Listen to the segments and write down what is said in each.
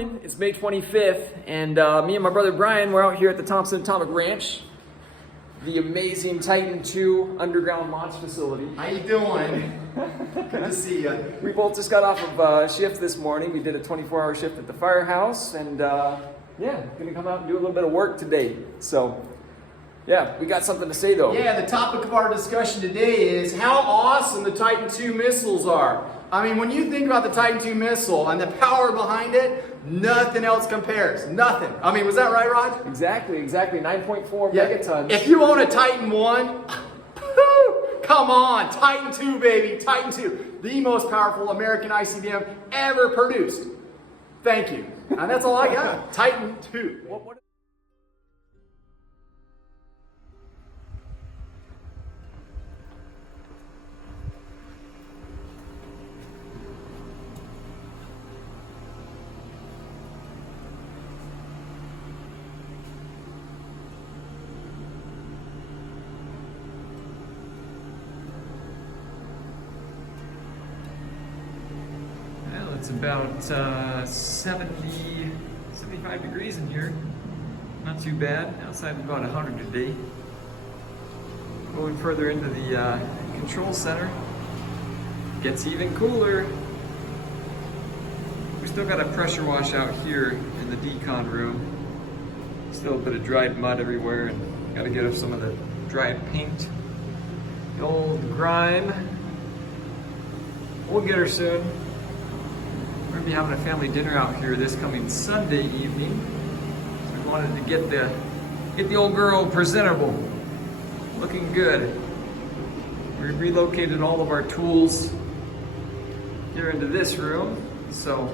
morning. It's May 25th, and me and my brother Brian, we're out here at the Thompson Atomic Ranch, the amazing Titan II underground launch facility. How you doing? Good to see you. We both just got off of shift this morning. We did a 24-hour shift at the firehouse, and yeah, gonna come out and do a little bit of work today. So, yeah, we got something to say though. Yeah, the topic of our discussion today is how awesome the Titan II missiles are. I mean, when you think about the Titan II missile and the power behind it, nothing else compares. Nothing. I mean, was that right, Rod? Exactly. 9.4 megatons. If you own a Titan 1, come on, Titan 2, baby, Titan 2. The most powerful American ICBM ever produced. Thank you. And that's all I got. Titan 2. It's about 75 degrees in here. Not too bad. Outside about 100 today. Going further into the control center. Gets even cooler. We still got a pressure wash out here in the decon room. Still a bit of dried mud everywhere, and got to get up some of the dried paint. The old grime. We'll get her soon. We're gonna be having a family dinner out here this coming Sunday evening. So we wanted to get the old girl presentable, looking good. We relocated all of our tools here into this room, so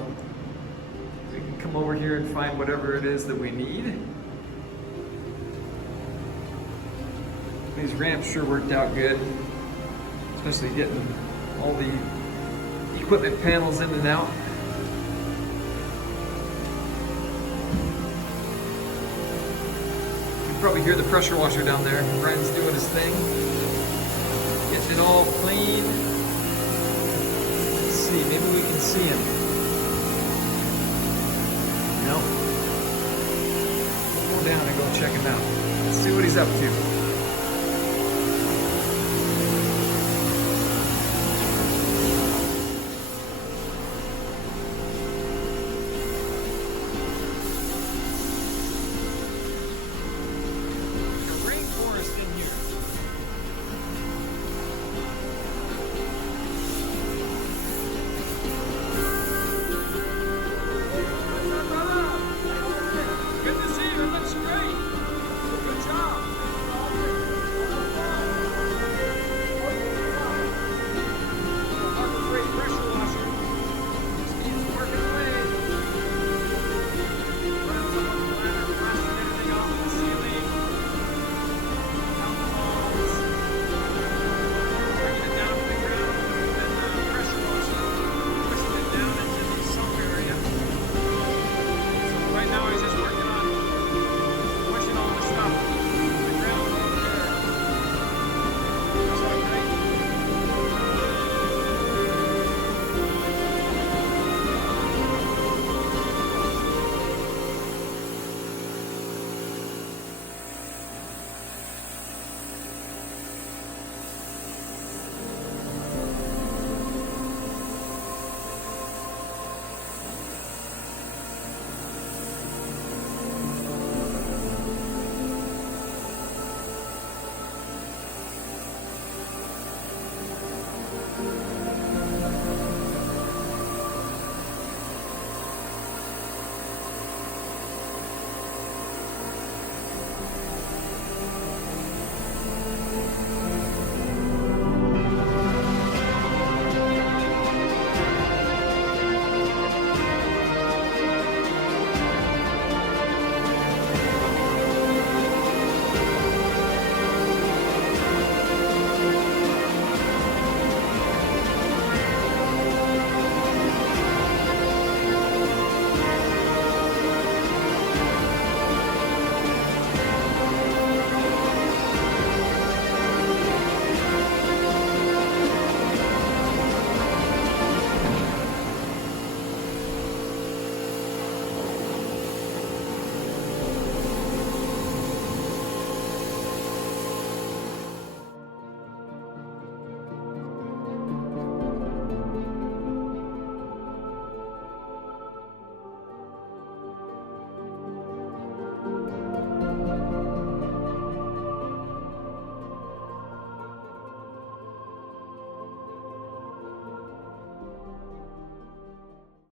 we can come over here and find whatever it is that we need. These ramps sure worked out good, especially getting all the equipment panels in and out. Probably hear the pressure washer down there. Brian's doing his thing. Getting it all clean. Let's see, maybe we can see him. Nope. We'll go down and go check him out. Let's see what he's up to.